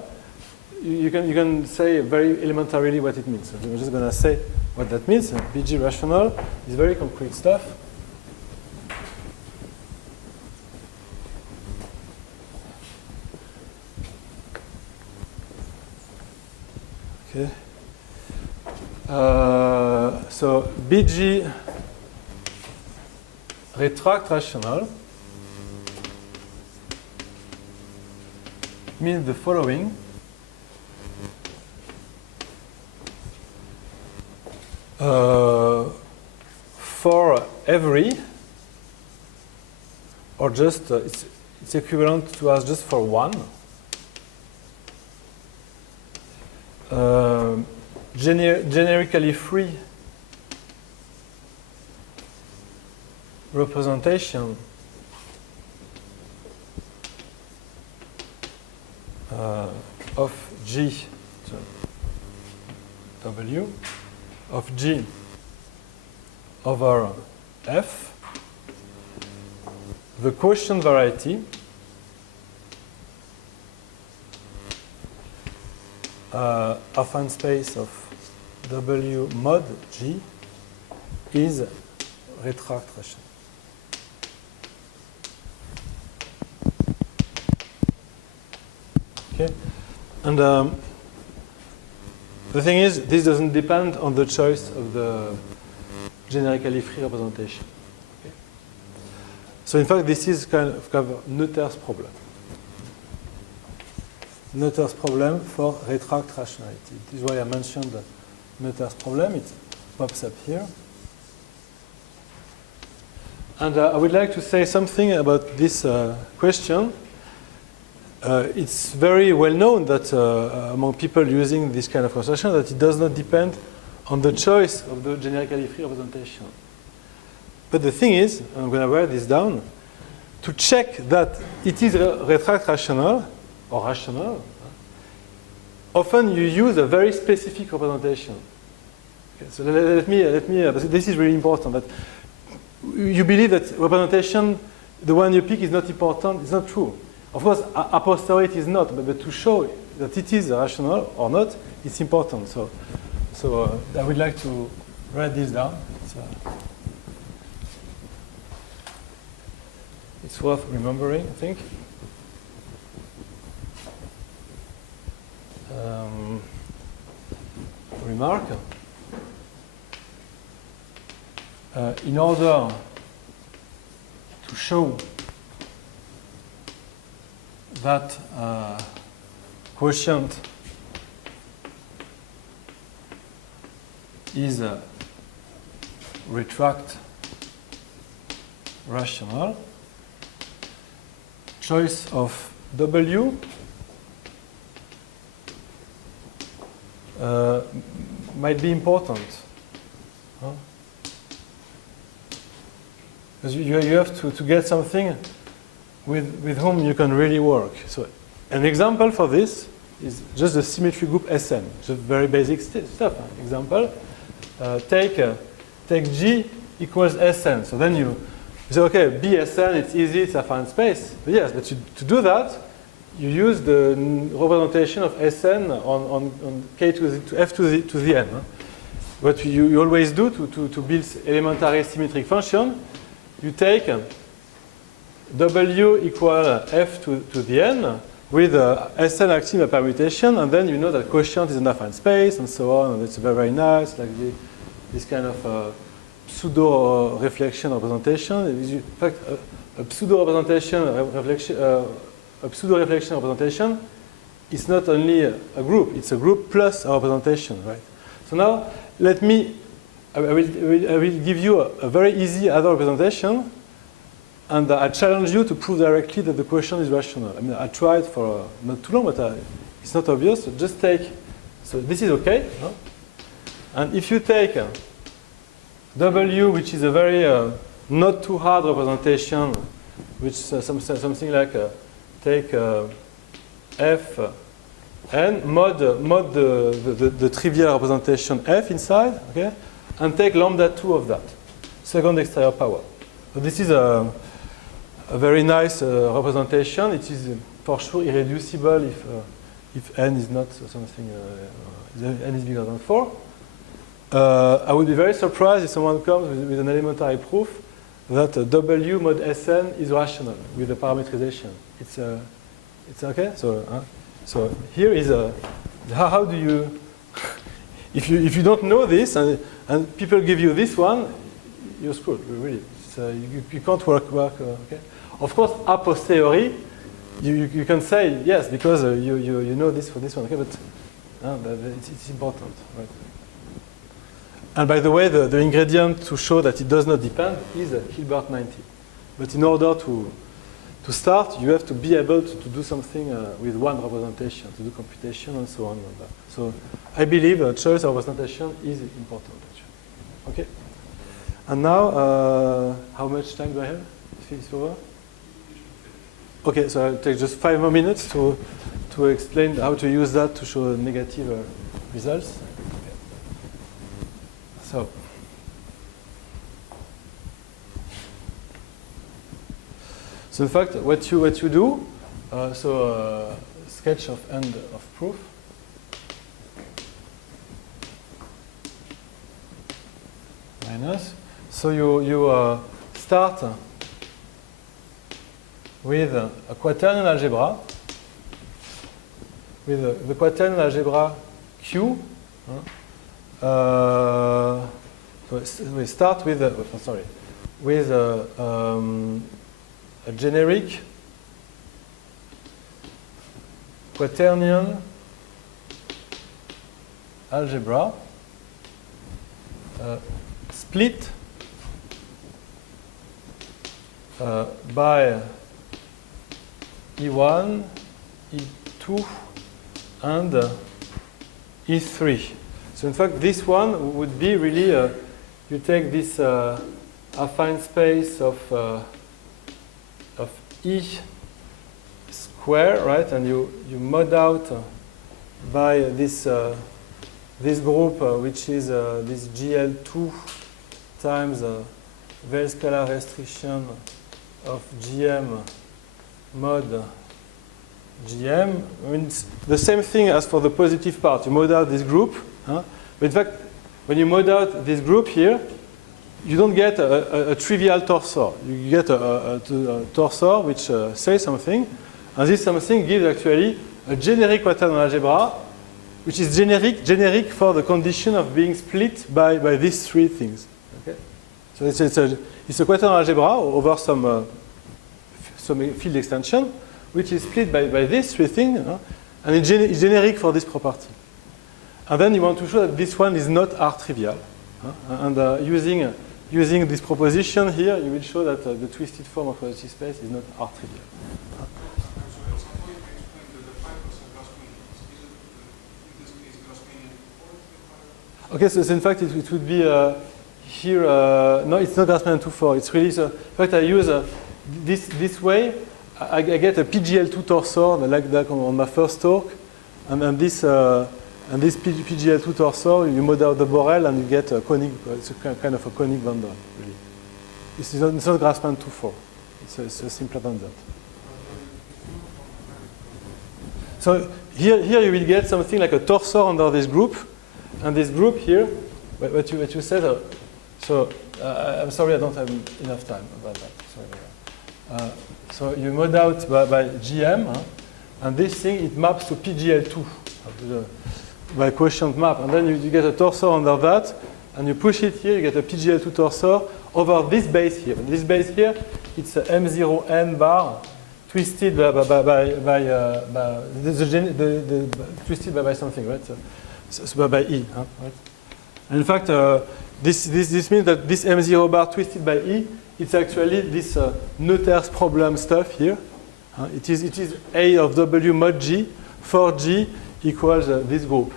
you can say very elementarily what it means. So I'm just going to say what that means. BG rational is very concrete stuff. Okay. So BG retract rational means the following. For every, or just it's equivalent to us just for one, generically free representation of G, so W, of G over F, the quotient variety affine space of W mod G is retract rational. And the thing is, this doesn't depend on the choice of the generically free representation. Okay? So in fact, this is kind of Noether's problem. Noether's problem for retract rationality. This is why I mentioned Noether's problem. It pops up here. And I would like to say something about this question. It's very well known that among people using this kind of construction that it does not depend on the choice of the generically free representation. But the thing is, I'm going to write this down, to check that it is retract rational or rational, often you use a very specific representation. Okay, so let me this is really important, that you believe that representation, the one you pick is not important. It's not true. Of course, a posteriori it is not, but to show that it is rational or not, it's important. So I would like to write this down. It's worth remembering, I think. Remark. In order to show that quotient is a retract rational, choice of W might be important. Huh? Because you have to get something with whom you can really work. So an example for this is just the symmetry group Sn, just very basic stuff. Example, take G equals Sn. So then you say, okay, Bsn, it's easy, it's a affine space. But yes, but to do that, you use the representation of Sn on K to F to the n. Huh? What you always do to build elementary symmetric function, you take W equal F to the n with Sn acting a permutation, and then you know that quotient is an affine space, and so on, and it's very, very nice, like this kind of pseudo reflection representation. In fact, a pseudo reflection representation is not only a group; it's a group plus a representation, right? So now I will give you a very easy other representation, and I challenge you to prove directly that the quotient is rational. I mean, I tried for not too long, but it's not obvious. So just take. So this is okay, no? And if you take W, which is a very not too hard representation, which something like take F n mod the trivial representation F inside, okay, and take lambda 2 of that, second exterior power. So this is a very nice representation. It is for sure irreducible if n is not something n is bigger than 4. I would be very surprised if someone comes with an elementary proof that W mod Sn is rational with the parametrization. It's okay. So here is how do you if you don't know this and people give you this one, you're screwed. Really, you can't work. Okay. Of course, a posteriori, you can say yes because you know this for this one. Okay, but it's important, right? And by the way, the ingredient to show that it does not depend is Hilbert 90. But in order to start, you have to be able to do something with one representation, to do computation and so on. So I believe choice of representation is important, actually. Okay. And now, how much time do I have? It's over? Okay, so I'll take just 5 more minutes to explain how to use that to show negative results. So in fact, what you do, sketch of end of proof. Minus. So you start with a quaternion algebra with the quaternion algebra Q. So we start with a generic quaternion algebra split by E1, E2, and E3. So in fact, this one would be really, you take this affine space of E square, right, and you mod out by this this group, which is this GL2 times very scalar restriction of GM mod GM. I mean, it's the same thing as for the positive part. You mod out this group. But in fact, when you mod out this group here, you don't get a trivial torsor. You get a torsor which says something. And this something gives actually a generic quaternion algebra, which is generic for the condition of being split by these three things. Okay? So it's a quaternion algebra over some field extension, which is split by these three things, and it's generic for this property. And then you want to show that this one is not R-trivial. And using this proposition here, you will show that the twisted form of positive space is not R-trivial. Okay, so in fact it would be here, no, it's not Grassmann 2,4. It's really, in fact I use this way, I get a PGL2 torsor like that on my first talk, and this PGL2 torsor, you mod out the Borel and you get a conic, it's a kind of a conic bundle, really. It's not Grassmann 2,4. It's simpler than that. So here you will get something like a torsor under this group. And this group here, what you said, I'm sorry I don't have enough time about that. Sorry about that. So you mod out by GM, and this thing, it maps to PGL2 by quotient map. And then you get a torsor under that, and you push it here, you get a PGL2 torsor over this base here. And this base here, it's a M0N bar twisted twisted by something, right? So by E. Right? And in fact, this means that this M0 bar twisted by E, it's actually this Noether's problem stuff here. It is A of W mod G for G equals this group.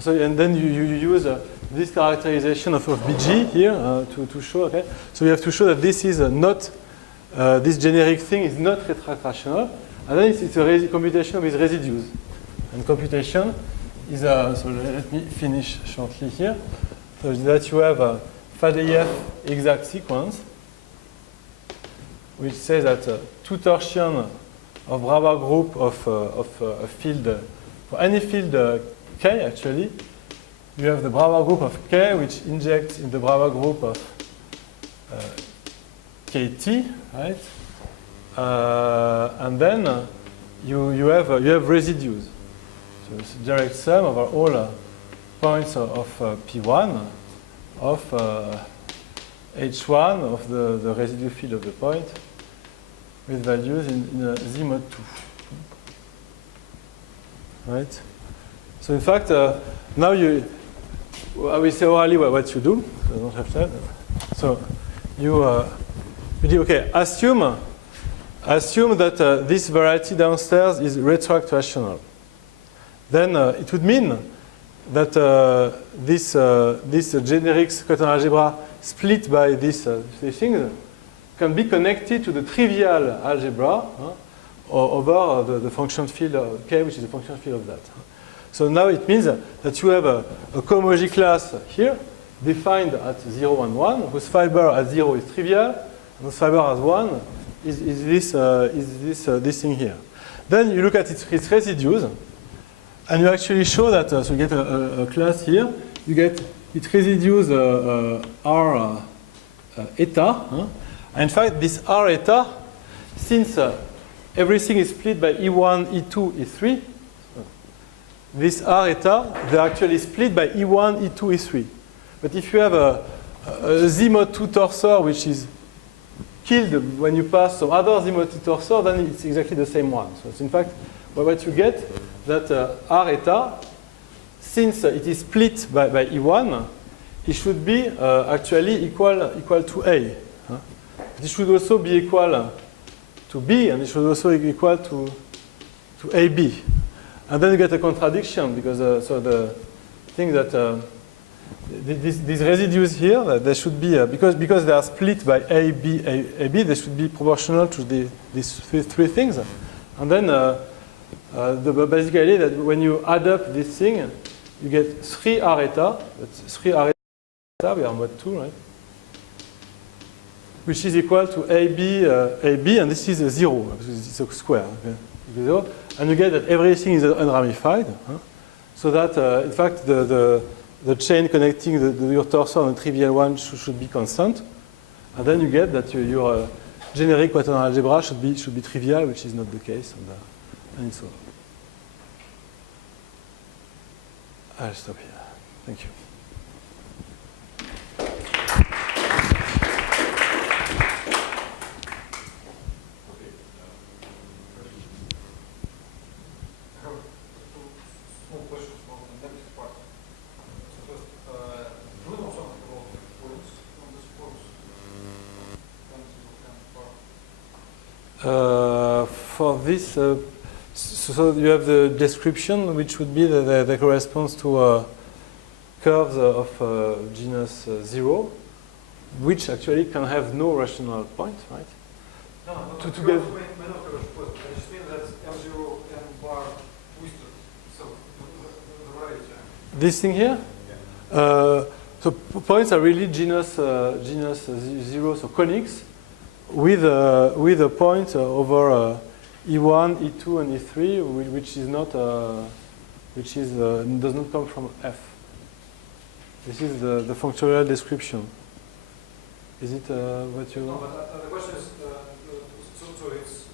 So, and then you use this characterization of BG here to show. Okay, so you have to show that this is not this generic thing is not retractational, and then it's a computation with residues. And computation is so let me finish shortly here. So that you have a Fadeev exact sequence, which says that two torsion of Bravard group of a field, for any field K actually, you have the Bravard group of K which injects in the Bravard group of KT, right? And then you have residues. So it's a direct sum over all points of P1 of H1 of the residue field of the point with values in Z mod 2. Right? So in fact, now I will say orally what you do. So I don't have time. So you do, okay, assume that this variety downstairs is retractational. Then it would mean that this generic quaternion algebra split by these things can be connected to the trivial algebra over the function field K, which is the function field of that. So now it means that you have a cohomology class here defined at 0, 1, 1, whose fiber at 0 is trivial, and whose fiber at 1 is this thing here. Then you look at its residues. And you actually show that, so you get a class here, you get its residues R eta. And in fact, this R eta, since everything is split by E1, E2, E3, this R eta, they're actually split by E1, E2, E3. But if you have a Z mod 2 torsor which is killed when you pass some other Z mod 2 torsor, then it's exactly the same one. So it's in fact what you get that R eta, since it is split by E1, it should be actually equal to A. It should also be equal to B, and it should also be equal to AB. And then you get a contradiction because so the thing that these residues here, that they should be because they are split by AB, they should be proportional to these three things. And then the basic idea that when you add up this thing, you get 3 R eta. That's 3 R eta. We are mod 2, right? Which is equal to AB, and this is a 0 because it's a square. Okay? 0. And you get that everything is unramified, so that in fact the chain connecting your torsor and the trivial one should be constant, and then you get that your generic quaternion algebra should be trivial, which is not the case, and so on. I'll stop here. Thank you. For this, so you have the description, which would be that corresponds to curves of genus 0, which actually can have no rational point, right? No, to may not have a point. I just mean that M0 and bar twisted, so the right. This thing here? So points are really genus 0, so conics, with a point over E1, E2, and E3, which is not does not come from F. This is the functorial description. Is it what you? No, but the question is, so it's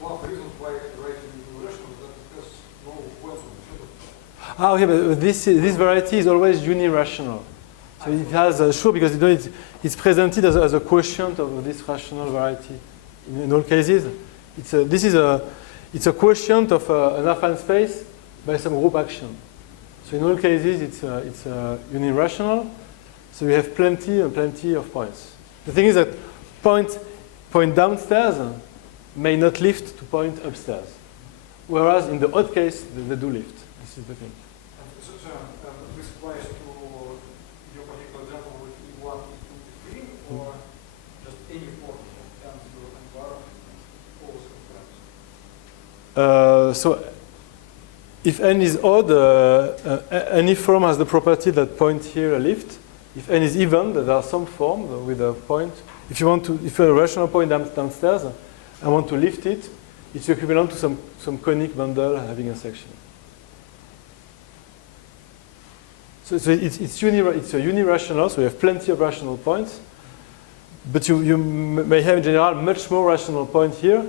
one of the reasons why writing irrational is that it has no points on the field. Okay, but this variety is always unirational. So it has sure because it's presented as a quotient of this rational variety. In all cases, it's a quotient of an affine space by some group action. So in all cases, it's unirational. So you have plenty and plenty of points. The thing is that point downstairs may not lift to point upstairs, whereas in the odd case they do lift. This is the thing. So this applies to your particular example with E1, E2, E3, or just any form of M0 and bar, always confirms? So if n is odd, any form has the property that point here lift. If n is even, there are some form with a point. If you have a rational point downstairs, I want to lift it, it's equivalent to some conic bundle having a section. So it's a unirational, so you have plenty of rational points, but you may have in general much more rational points here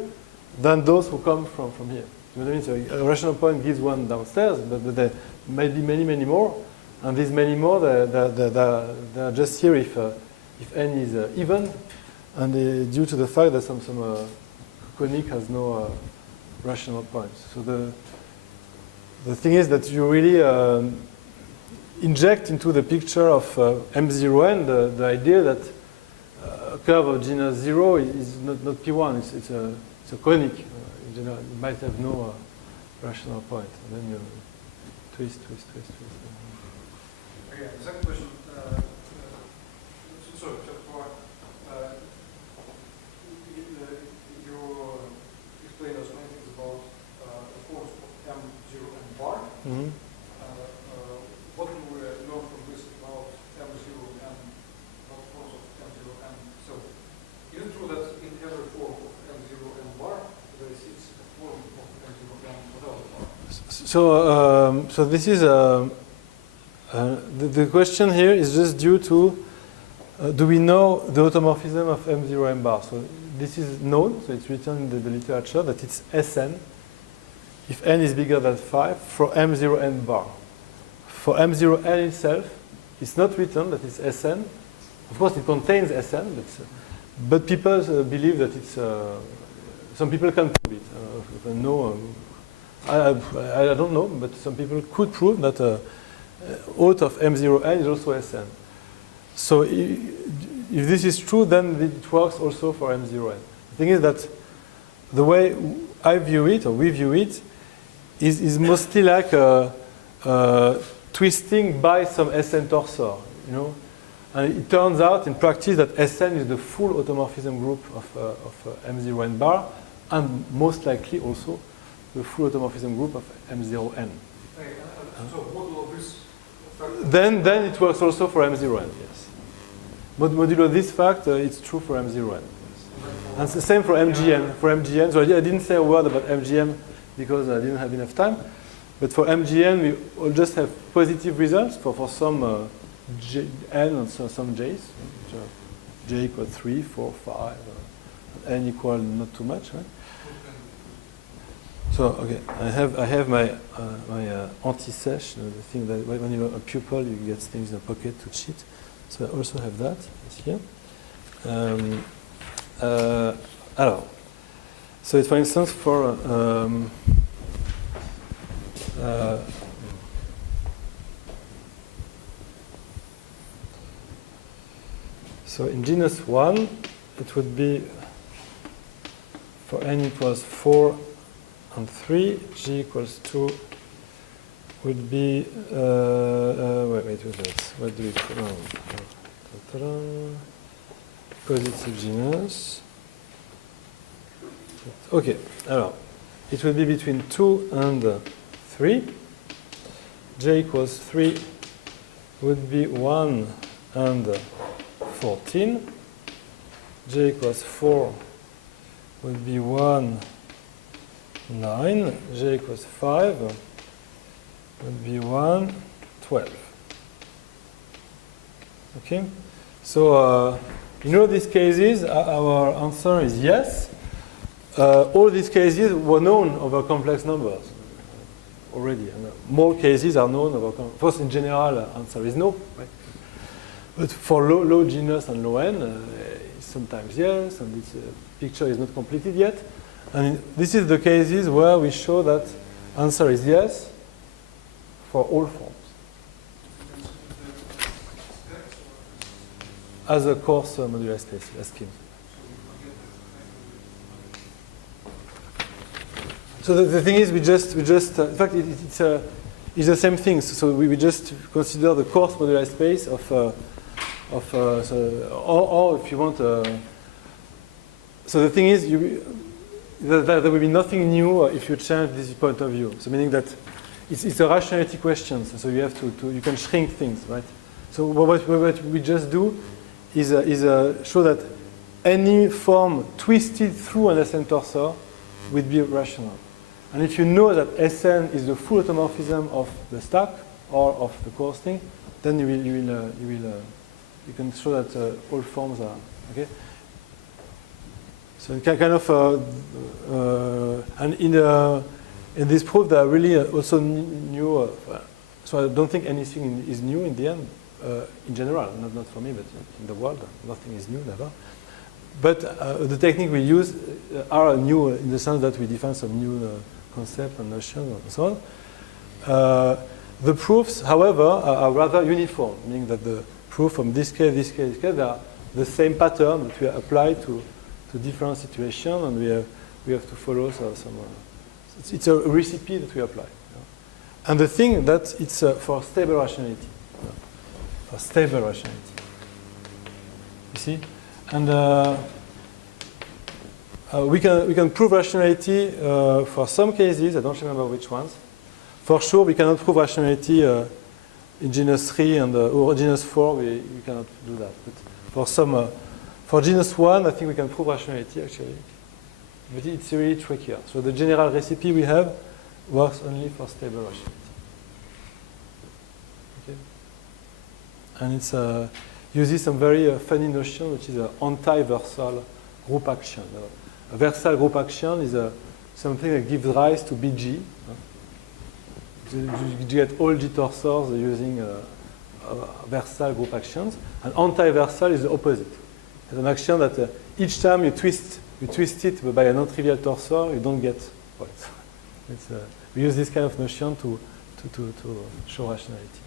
than those who come from here. You know what I mean? So a rational point gives one downstairs, but there might be many, many more, and these many more, they're just here if n is even, and due to the fact that some conic has no rational points. So the thing is that you really inject into the picture of M0n the idea that a curve of genus 0 is not P1, it's a conic. In general, it might have no rational point. And then you twist. Okay, the second question. Sorry, just for you explained us many things about the forms of M0 and bar. Mm-hmm. What do we know from this about M0 and what forms of M0 and so? Is it true that in every form of M0 and bar there is a form of M0 and without bar? So this is the question here is just due to do we know the automorphism of M0 M bar? So this is known, so it's written in the literature that it's Sn. if n is bigger than 5 for m0n bar. For m0n itself, it's not written that it's Sn. Of course, it contains Sn, but people believe that it's. Some people can prove it. No, I don't know, but some people could prove that out of m0n is also Sn. So if this is true, then it works also for m0n. The thing is that the way I view it, or we view it, is mostly like twisting by some Sn torsor, you know. And it turns out in practice that Sn is the full automorphism group of m0n bar, and most likely also the full automorphism group of m0n. So modulo this fact. Then it works also for m0n, yes. Modulo this fact, it's true for m0n. Yes. And it's the same for MGN. For MGN, so I didn't say a word about MGN because I didn't have enough time. But for MGN, we all just have positive results for some N and some J's. J equal 3, 4, 5, N equal not too much, right? So okay, I have my anti-sesh, the thing that when you're a pupil you get things in the pocket to cheat. So I also have that. It's here. Alors, so it's for instance for so in genus 1 it would be for n equals 4 and 3, g equals 2 would be wait what do we positive genus. Okay, alors it would be between 2 and 3. J equals 3 would be 1 and 14. J equals 4 would be 1, 9. J equals 5 would be 1, 12. Okay? So, in all these cases, our answer is yes. All these cases were known over complex numbers already. And more cases are known over complex. First, in general, answer is no. Right? But for low genus and low n, sometimes yes, and this picture is not completed yet. And this is the cases where we show that answer is yes for all forms. As a coarse modular space, as scheme. So the thing is, we just in fact, it's the same thing. So we just consider the coarse modular space or if you want. So the thing is, there will be nothing new if you change this point of view. So meaning that it's a rationality question. So you have to you can shrink things, right? So what we just do is show that any form twisted through an Sn torsor would be rational. And if you know that Sn is the full automorphism of the stack or of the coarse thing, then you can show that all forms are okay. So kind of and in this proof there are really also new. So I don't think anything is new in the end. In general, not for me, but in the world, nothing is new, never. But the technique we use are new in the sense that we define some new concept and notion and so on. The proofs, however, are rather uniform, meaning that the proof from this case, this case, this case, they are the same pattern that we apply to different situations, and we have to follow some. It's a recipe that we apply. And the thing that it's for stable rationality. For stable rationality. You see? And we can prove rationality for some cases. I don't remember which ones. For sure, we cannot prove rationality in genus 3 and or genus 4. We cannot do that. But for some, for genus 1, I think we can prove rationality actually. But it's really trickier. So the general recipe we have works only for stable rationality. Okay. And it's uses some very funny notion, which is an anti-versal group action. A versal group action is something that gives rise to BG. You get all G torsors using versal group actions, and anti-versal is the opposite. It's an action that each time you twist it by a non-trivial torsor, you don't get points. We use this kind of notion to show rationality.